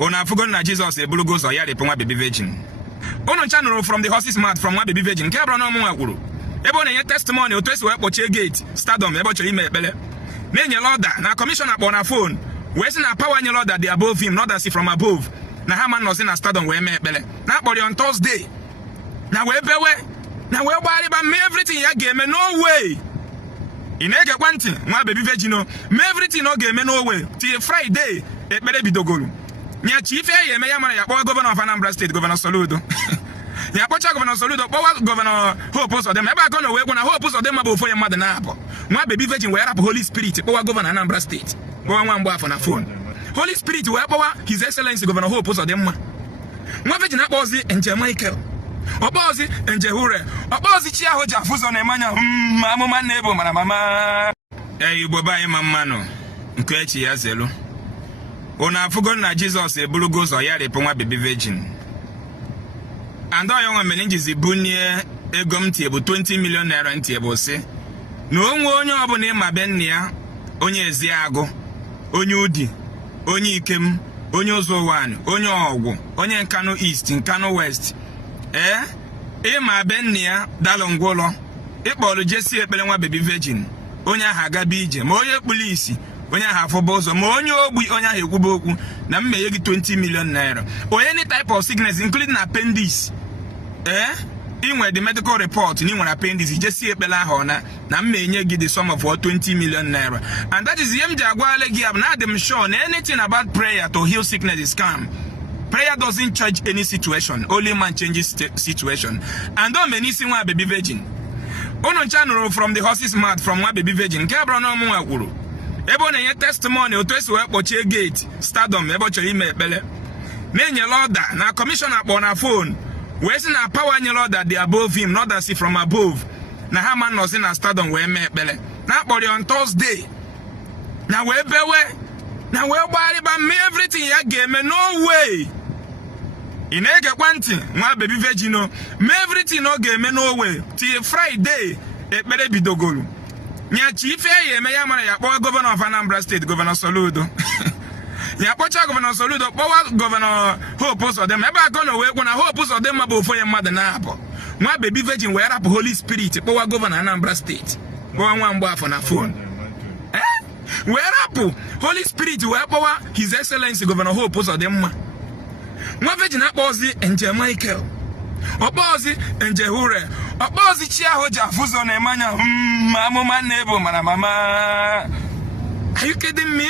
Una forgot na Jesus ebulugo so ya repon wa baby virgin. Ono channel from the horse's mouth from wa baby virgin. Ke abro na omo agwuru. Ebe ona ye testimony otu esi we kpochie gate stardom ebe chori ime ekpele. Na enye order na commissioner kpọ na phone. We say na power nye order dey above him, not as from above. Na ha man no say na stardom we ime ekpele. Na kpori on Thursday. Na we bewe. Na we gbari ba me everything ya game no way. Inege kwanti nwa baby virgin no. Me everything no game no way. Till Friday ekpele bidogolu. Nya chief ye me ya mara ya kpọ governor of Anambra State, Governor Soludo. Ya kpọcha Governor Soludo kpọwa Governor Hope Uzodimma ebe aka na we gwa na Hope Uzodimma bụ ofo ya mmadụ na abọ. Nwa baby virgin we rap Holy Spirit kpọwa Governor Anambra State. Kpọwa nwa mgbe afọ na phone. Holy Spirit we kpọwa His Excellency Governor Hope Uzodimma. Nwa virgin akpọzi Nje Michael. Ọkpọzi Nje Hure. Ọkpọzi chi ahụ ji afụzọ na emanya amụma na ebo mara mama. Igbo ba anyị ma mmanụ nke echi ya zelu. Una forgot na Jesus ebulugo ụzọ ya repụ nwa baby virgin. And I young men injizi bunye ego mtie bụ 20 million naira ntie bụ si. Na onwe onye ọbụla ịma be nne ya, onye Ezeaku, onye Udi, onye Ikem, onye Ụzọwan, onye Ọgwụ, onye Nkanu East, Nkanu West. Ịma be nne ya dalụ ngwụlọ. Ịkpọrọ Jesi ekpere nwa baby virgin. Onye ahụ agaba ije, ma onye kpụrụ isi. Onye ahụ afọba ụzọ ma onye ogbi onye ahụ ekwuba okwu na mmeye gị 20 million naira. Or any type of sickness including appendix. Inwe the medical report ni nwere appendix just see ekpele ahụ na mmenye gị the sum of 20 million naira. And that is the MJ agwale gị ab na I'm sure anything about prayer to heal sickness is scam. Prayer doesn't change any situation, only man changes situation. And don't many see one baby virgin. Ono channel from the horse's mouth from one baby virgin. Ke abro na omo agwuru. Ebe ona ye testimony otu esi we kpochie gate stardom ebe chori ime ekpele. Na enye order na commissioner kpọ na phone. We say na power nye order dey above him, not as from above. Na ha man no say na stardom we ime ekpele. Na kpori on Thursday. Na we bewe. Na we gbari ba me everything ya game no way. Inege kwanti nwa baby virgin no. Me everything no game no way. Till Friday ekpele bidogolu. Nya chief ye me ya mara ya kpọwa Governor of Anambra State, Governor Soludo. Ya kpọcha Governor Soludo kpọwa Governor Hope Uzodimma ebe aka na we gwa na Hope Uzodimma bụ ofo ya mmadụ na abọ. Nwa baby virgin we rap Holy Spirit kpọwa Governor Anambra State. Kpọwa nwa mgbe afọ na phone. We rap Holy Spirit we kpọwa His Excellency Governor Hope Uzodimma. Nwa virgin akpọzi Nje Michael. Ọkpọzi Nje Hure. Ọkpọzi chi ahụ ji afụzọ na emanya amụma na ebo mara mama. Are you kidding me?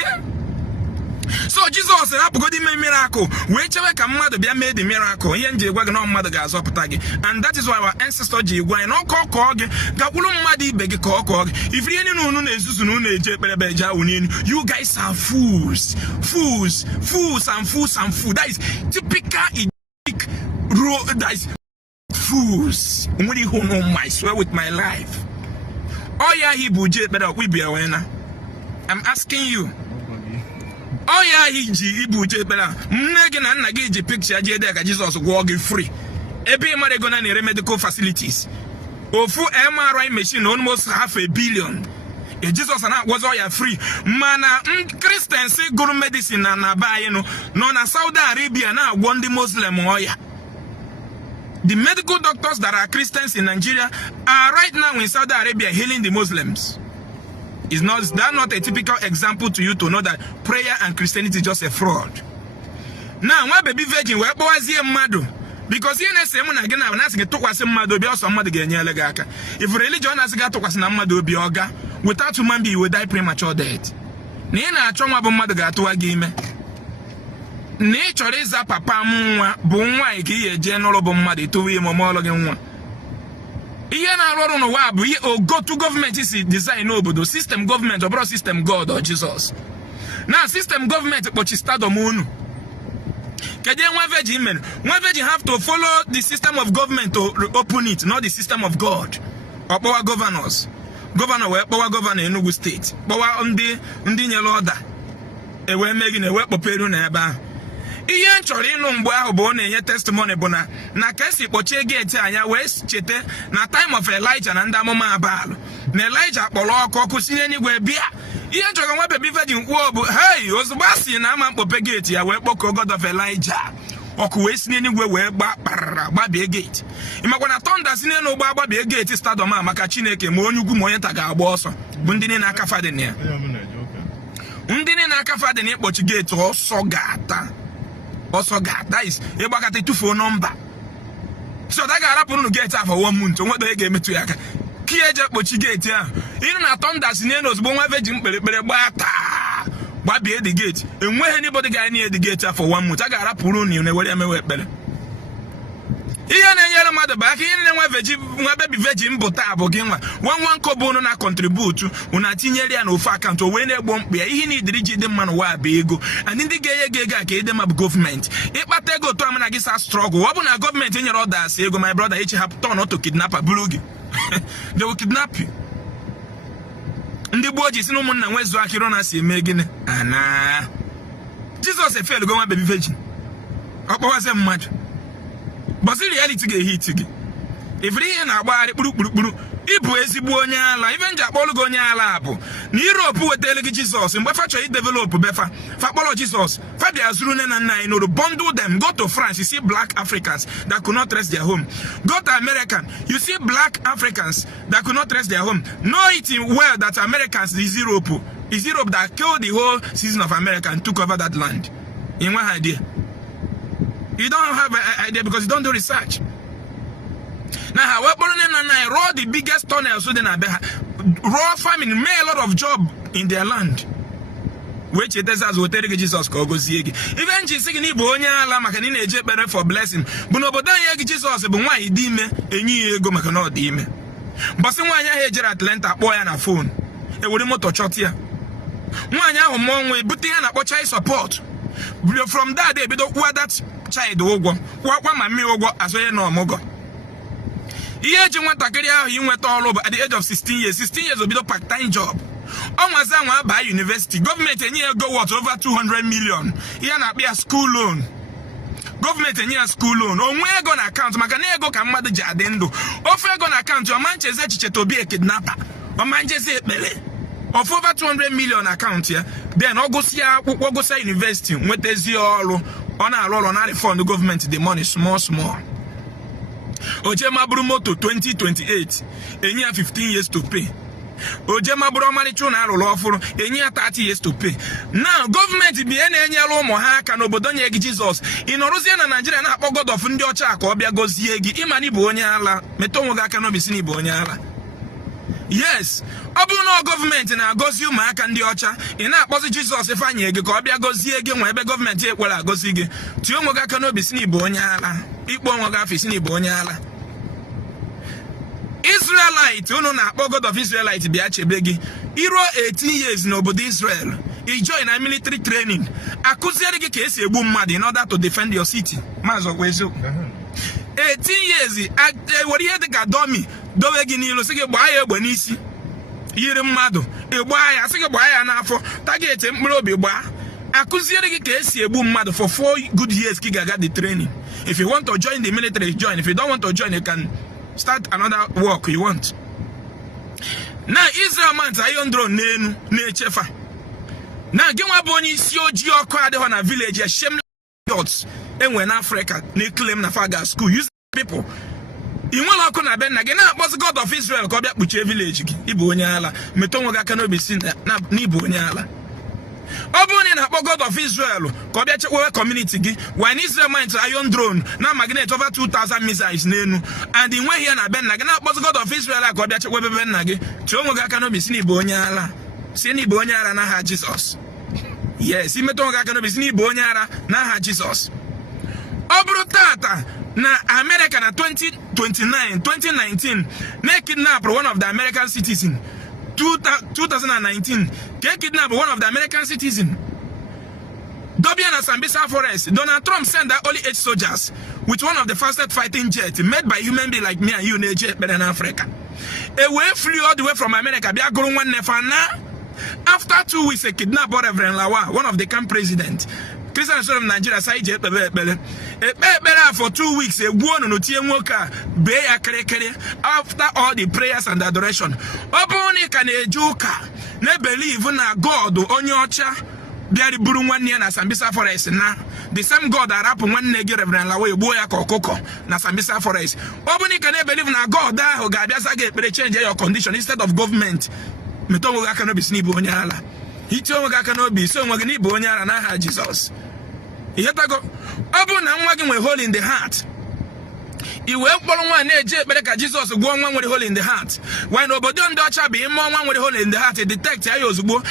So Jesus rapụgodi ime miracle wee chewe ka mmadụ bịa mee the miracle. Ihe nje gwa gị na mmadụ ga-azọpụta gị. And that is why our ancestors ji gwa anyị na ọkọ gị gakwuru mmadụ ibe gị ka ọkọ gị. If ihe niile unu na-ezuzu na unu eje ekperebe eje unu, you guys are fools. Fools and fools. That is typical rule. That is fools. I swear with my life. Oh yeah, he buje better we be aware. I'm asking you. Oh yeah, he buje better. Nagin and nagi picture Jedeka Jesus walking free. Every mother gonna need medical facilities. Full MRI machine almost $500 million. Jesus was all free. Mana Christians say go medicine and buy no na Saudi Arabia now one the Muslim oya. The medical doctors that are Christians in Nigeria are right now in Saudi Arabia healing the Muslims. Is that not a typical example to you to know that prayer and Christianity is just a fraud? Now, why baby virgin? Where boys here mad? Because here na say mo na gina na say to kwase mad obi also mad ga nyele ga aka. If religion na say ga to kwase na mad obi oga, without human being you will die premature death. Na ina achọ nwa bụ mad ga to aga ime. Na chọrọ ịza papa m nwa bụ nwa ike ihe je n'ụlọ bụ mmadụ etowe ma ọlọ gị nwa. Ihe na-arụ ọrụ n'ụwa bụ ihe go to government is design n'obodo system government ọ bụrụ system God or Jesus. Na system government kpọchi stardom unu. Kedu nwa virgin men? Nwa virgin have to follow the system of government to open it, not the system of God. Ọkpọwa governors. Governor wee kpọwa governor Enugu state. Kpọwa ndị nyere order. Ewe megi na ewe kpọperu na ebe ahụ. Ihe nchọrọ ịnụ mgbe ahụ bụ ọ na-enye testimony bụ na ka esi kpọchie gate anya wee chete na time of Elijah na ndị amụma Abalụ na Elijah kpọrọ ọkụ sinye n'igwe bịa ihe nchọga nwa baby virgin kwuo bụ hey ozugbo asị na ama mkpope gate ya wee kpọkọọ God of Elijah ọkụ wee si n'eluigwe wee gbabie gate ịmakwa na thunder si n'elu ụgbọ agbabie gate stadium a maka Chineke ma onye ugwu ma onye nta ga-agba ọsọ bụ ndị niile aka fadin ya ndị niile aka fadin ịkpọchi gate ọsọ ga-ata is ịgbakọta tufuo nọmba so da ga-arapụrụ unu gate afọ 1 month onwedo onye ga-emetụ ya aka ka eje kpochi gate ahụ ịnụ na thunder si n'elu ozugbo nwa virgin kperekpere gbabie the gate enweghị anybody ga-anye the gate afọ 1 month a ga-arapụrụ unu na-ewere emewe ekpere ihe na-enyere mmadụ bụ aka ihe nwa baby virgin bụ taa bụ gị nwa nwa kobo unu na contribute unu atinyere ya n'ofe akaụntụ o wee na-egbo mkpa ya ihe niile ji dị mma n'ụwa bụ ego ndị ga-enye gị ego a ka ede ma bụ gọọmenti ịkpata ego otu amana gị sa struggle ọ bụ na gọọmenti nyere ọdas ego my brother echi hapụ turn auto kidnapper buru gị they will kidnap you. Ndị gboo ji si na ụmụnna nwezu akịrị na si eme gịnị ana Jizọs efelu go nwa baby virgin ọkpọwaze mmadụ bọsị reality ga-ehit gị ifere ihe na-agbagharị kpurukpurukpuru ịbụ ezigbo onye ala ife nji akpọlụ gị onye ala bụ na Europe wetara gị Jizọs mgbe fa chọrọ idevelop befa fa kpọrọ Jizọs fa bịa zuru nne na nna anyị n'oru bundle them go to France you see black Africans that could not rest their home go to American you see black Africans that could not rest their home know it well that Americans is Europe that killed the whole season of America and took over that land in one idea you don't have an idea because you don't do research. Now, raw the biggest tunnels within raw farming made a lot of job in their land. Which it is will tell Jesus even Jesus for blessing. But no, but then Jesus why he dime and you go make no dime. But someone here Atlanta boy on a phone. A would motor shot here. One year among we but child support. From that day, we don't want that child ogo. What my me ogo as well no mogo. Here you want to carry out you went all over at the age of 16 years. 16 years will be a part-time job. Almost by university. Government a year go what over 200 million. Here not be a school loan. Government a year school loan. On where gonna account? Makanego can mother jadendo. Offer gonna account your Manchester to be a kidnapper. Or Manchester of over 200 million account here. Then Augusta University with the zero on our roll on our fund the government the money small. Ojema Brumoto 2028, a year 15 years to pay. Ojema Bromarichuna lawful, a year 30 years to pay. Now, government be any yellow Mohaka no Bodonia Jesus. In Orosia and Nigeria, not God of Ndiocha, Obia goes Yegi, Imani Bonyala, Metomoga cannot be seen Bonyala. Yes, Obuno government in a goes you mark and the ocha in that positive Jesus if I Gobia goes here again, where government take well I go see again. Tiomoga cannot be seen Bonyala, Ipomoga is seen Bonyala. Israelite, you know, God of Israelite be begi. Hero 18 years nobody Israel. He joined a military training. Accusations case a boom mad in order to defend your city. Mazo Wezo. 18 years, what you had the Gadomi, Dovegini, Losig Boya Bonisi, Yirimado, a boy, I think a boy and for Target Mrobi Ba. Accusations case a boom mad for 4 good years. Kiga got the training. If you want to join the military, join. If you don't want to join, you can start another work you want. Now Israel man iron drone ne chefa. Now get one boni sioji or crowd on a village a shameless adults and when Africa ne claim na faga school use people. In one local na ben again was God of Israel ko bia buche village ibo onyala metonwo ga kano be sin na ibo onyala. Obuni na God of Israel ko bia chewe community gi when Israel man iron drone na magnet over 2000 missiles nenu and in when here na ben na was God of Israel ko bia chewe ben na gi tionwo ga kano be sin ibo onyala sin ibo onyala na ha Jesus. Yes, imetonwo ga kano be sin ibo onyala na ha Jesus. Obru tata na America na 2019 they kidnap one of the American citizens. 2019 they kidnap one of the American citizens. Dobian and Sambisa Forest. Donald Trump sent that only 8 soldiers with one of the fastest fighting jets made by human beings like me and you in jet better than Africa. A way flew all the way from America. After 2 weeks, a kidnap Reverend Lawa, one of the camp presidents. Christians of Nigeria say je ekpere for 2 weeks egwu no tie nwoke a be ya kere after all the prayers and adoration. Obuni ka na-eje ụka na believe na God onye ọcha biari buru nwanne ya na Sambisa Forest na the same God arapu nwanne gi Reverend Lawe egbuo ya ka ọkụkọ na Sambisa Forest. Obuni ka na believe na God ahụ ga-abịa za ga ekpere change your condition instead of government. Metongo ga aka no bi snibu onye ala. Itongo ga aka no bi so nwa gi ni bụ onye ala na aha Jesus. Ihetago obu na nwa gi nwe hole in the heart. Iwe mkpọrọ nwa na-eje ekpere ka Jesus gwọọ nwa nwere hole in the heart. When obodo ndị ọcha bụ ime nwa nwere hole in the heart detect ya ozugbo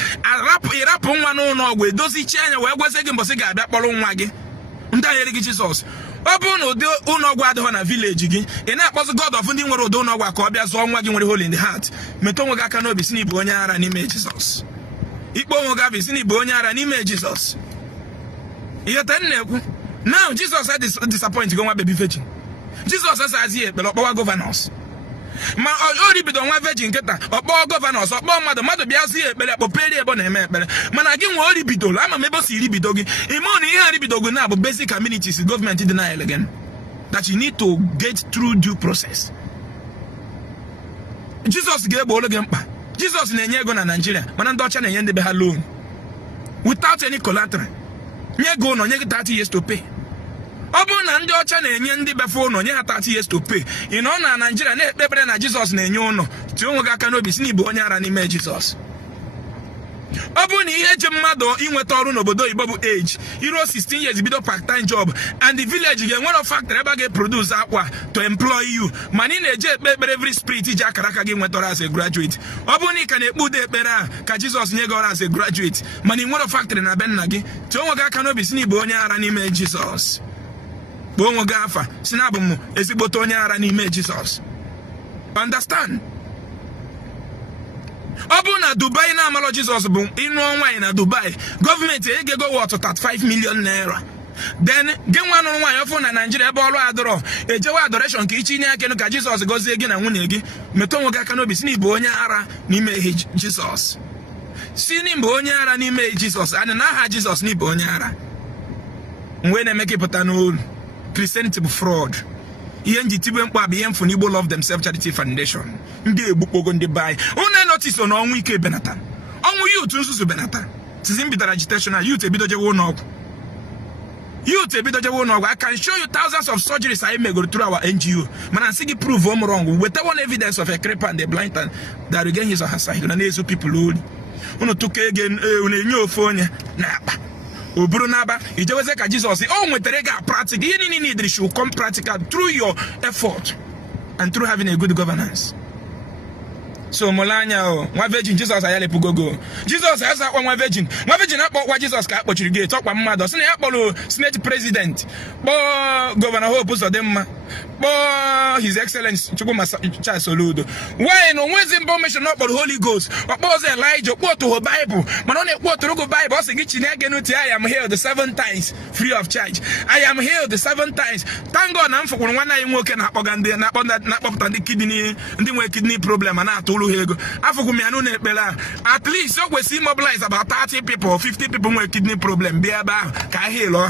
irapụ nwa n'ụlọ ọgwụ edozichi anya wee gwezi gị mbọsị ga-abịa kpọrọ nwa gị. Ndị anyere gị Jesus. Ọ bụ na ụdị ụlọ ọgwụ adịghị na village gị ị na-akpọzi God of ndị nwere ụdị ụlọ ọgwụ ka ọ bịa zụọ nwa gị nwere hole in the heart. Metụ onwe gị aka n'obi si n'ịbụ onye ara n'ime Jesus. Ikpe onwe gị si n'ịbụ onye ara n'ime Jesus. Ihe ta na-ekwu. Now Jesus had disappointed nwa baby virgin. Jesus says here, but okpọwa governors. Ma o ribido nwa virgin keta, okpọwa governors, okpọwa mmadụ bịa zie ekpere kpopere ebe na eme ekpere. Mana gị nwa o ribido, ama m ebe o si ribido gị. Ime na ihe ribido gị na bụ basic amenities government denial again. That you need to get through due process. Jesus ga-egbo olu gị mkpa. Jesus na-enye ego na Nigeria, mana ndị ọcha na-enye ndị be ha loan without any collateral. Nye ego no nye gị 30 years to pay. Obu na ndị ọcha na-enye ndị befe ụnọ nye ha 30 years to pay. Ị nọ na Nigeria na-ekpebere na Jesus na-enye ụnọ. Tie onwe gị aka n'obi si n'ịbụ onye ara n'ime Jesus. Ọ bụ na ihe eji mmadụ inweta ọrụ n'obodo Igbo bụ age. Iro 16 years bido part-time job and the village ga-enwere factory ebe ga-produce akwa to employ you. Mana ị na-eje ekpere every spirit iji akara aka gị nwetara as a graduate. Ọ bụ na ị ka na-ekpe ude ekpere a ka Jesus nye gị ọrụ as a graduate. Mana ị nwere factory na be nna gị. Tie onwe gị aka n'obi si n'ịbụ onye ara n'ime Jesus. Bụ onwe gị afa si na abụ m ezigbote onye ara n'ime Jesus. Understand? Ọ bụ na Dubai na amalọ Jesus bụ ịnụ nwaanyị na Dubai, gọọmenti egego what 35 million naira. Then gị nwa nụrụ nwaanyị ọfụ na Nigeria ebe ọrụ adọrọ ejewe adoration ka ichi nye aka ka Jesus gọzie gị na nwunye gị. Metụ onwe gị aka n'obi si n'ịbụ onye ara n'ime Jesus. Si n'ịbụ onye ara n'ime Jesus, and na aha Jesus n'ịbụ onye ara. Mgbe na-eme ka ịpụta n'olu Christianity bụ fraud. Ihe nji tibe mkpa bụ ihe mfu n'Igbo Love Themselves Charity Foundation. Ndị egbukpogo ndị bai. Unu notice na ọnwụ ike benata. Ọnwụ youth nsusu benata. Tizi mbidara agitation na youth ebido jewe ụlọ ọgwụ. Youth ebido jewe ụlọ ọgwụ. I can show you thousands of surgeries I made through our NGO. Mana nsi gị prove I'm wrong. Without one evidence of a cripple and a blind and that again his or her side. Na na-ezu people only. Unu tuke again unu enye ofu onye na akpa. Oburu naba ijeweze ka Jesus o nwetere ga practical ihe niile need should come practical through your effort and through having a good governance. So molanya o nwa virgin Jesus ayale pugogo. Jesus asa kwa nwa virgin akpọkwa Jesus ka akpọchiri gate ọkwa mmadụ sị na ya kpọrọ Senate president kpọọ Governor Hope Uzodimma kpọọ His Excellency Chukwuma Charles Soludo. Why no nwezi information kpọrọ Holy Ghost ọkpọọzọ Elijah kpọtụ Bible mana ọ na-ekpọtụrụ go Bible ọ sị gị Chineke n'uti I am healed 7 times free of charge. I am healed 7 times. Thank God na mfụkwuru nwanne anyị nwoke na-akpọga ndị na-akpọpụta ndị kidney ndị nwere kidney problem na atụrụ ha ego. Afụkwụ m ya n'ụlọ ekpere at least o kwesị mobilize about 30 people or 50 people nwere kidney problem bịa ebe ahụ ka a heal ọ.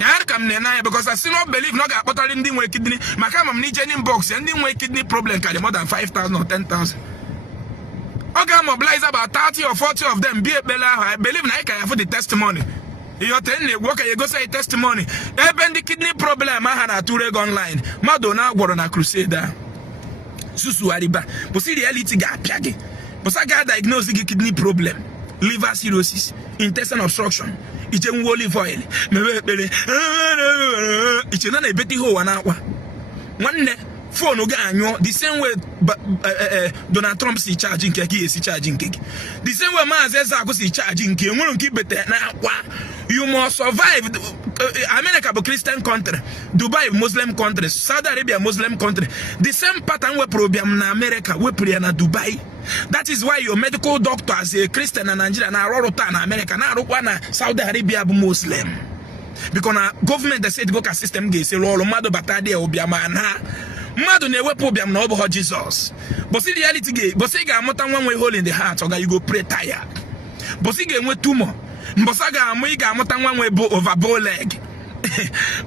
Ya ka m na-enanya because I still not believe na ọ ga-akpọtarị ndị nwere kidney maka ama m n'ije inbox ya ndị nwere kidney problem karị more than 5,000 or 10,000. Ọ ga-mobilize about 30 or 40 of them bịa ekpere ahụ. I believe na ị ka ya for the testimony. Ihe ten na-egwu ka ya gosi testimony ebe ndị kidney problem aha na-atụrụ ego online mmadụ na-agwọrọ na crusade ahụ. Susu ariba bosi reality ga-apịa gị bosa ga diagnose gị kidney problem, liver cirrhosis, intestinal obstruction, ije nwe olive oil mewe ekpere iche na ebete ihe ụwa na-akwa nwanne phone ga anyụọ the same way Donald Trump si charge nke gị esi charge nke gị the same way Mathias Ezeaku si charge nke enwere nke ibete na akwa. You must survive. America bụ Christian country, Dubai Muslim country, Saudi Arabia Muslim country. The same pattern we problem na America we pray na Dubai. That is why your medical doctor as a Christian na Nigeria na arụrụta na America na arụkwa na Saudi Arabia bụ Muslim. Because na government the said go ka system ga-esi rụọ ọrụ mmadụ bata dị obiama na mmadụ na-ewepụ obiam na ọ bụ Jesus. But see reality ga but say ga-amụta nwa nwe hole in the heart or you go pray tired. But see ga-enwe tumor Mbosaga amuiga amutanwa bo over bow leg.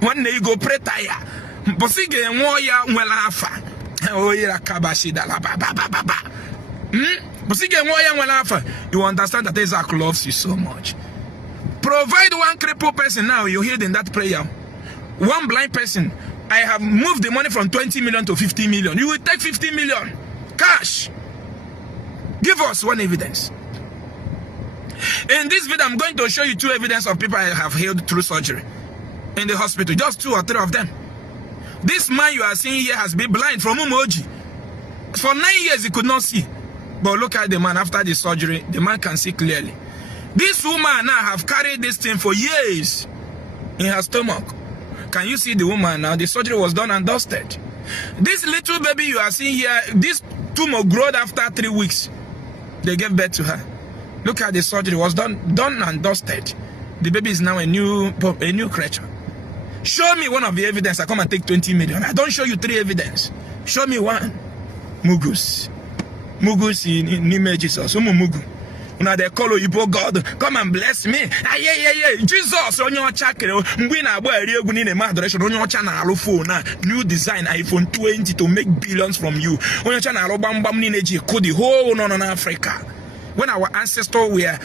One day you go pray tire. Mbosige nwoya nwela afa. Oyira kabashi da la ba ba ba ba ba. Mbosige nwoya nwela afa. You understand that Ezeaku loves you so much. Provide one crippled person now, you hear in that prayer. One blind person. I have moved the money from 20 million to 50 million. You will take 50 million. Cash. Give us one evidence. In this video, I'm going to show you 2 evidence of people I have healed through surgery in the hospital. Just 2 or 3 of them. This man you are seeing here has been blind from Umoji. For 9 years, he could not see. But look at the man after the surgery. The man can see clearly. This woman now have carried this thing for years in her stomach. Can you see the woman now? The surgery was done and dusted. This little baby you are seeing here, this tumor grew after 3 weeks. They gave birth to her. Look at the surgery was done and dusted. The baby is now a new creature. Show me one of the evidence. I come and take 20 million. I don't show you 3 evidence. Show me one. Mugus. Mugus in name Jesus. Mugu. Now they call you God. Come and bless me. Yeah. Jesus on your chakra. New design iPhone 20 to make billions from you. On your channel, the whole non Africa. When our ancestors were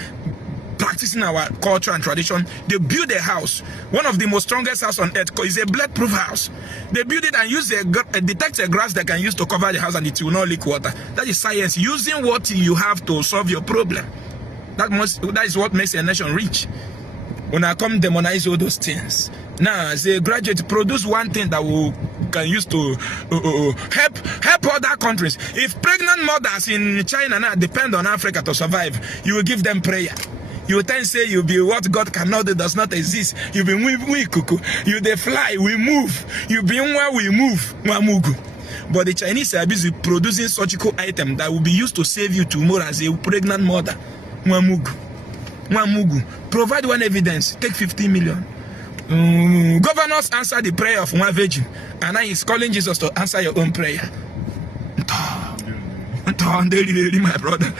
practicing our culture and tradition, they built a house. One of the most strongest house on earth is a bulletproof house. They build it and use detect a grass that can use to cover the house and it will not leak water. That is science. Using what you have to solve your problem. That is what makes a nation rich. When I come demonize all those things. Now, as a graduate, produce one thing that we can use to help other countries. If pregnant mothers in China now depend on Africa to survive, you will give them prayer. You will then say you'll be what God cannot do, does not exist. You'll be we cuckoo. You they fly, we move. You'll be where we move. But the Chinese are busy producing surgical items that will be used to save you tomorrow as a pregnant mother. Provide one evidence. Take 50 million. Governors answer the prayer of one virgin, and now he's calling Jesus to answer your own prayer. My brother.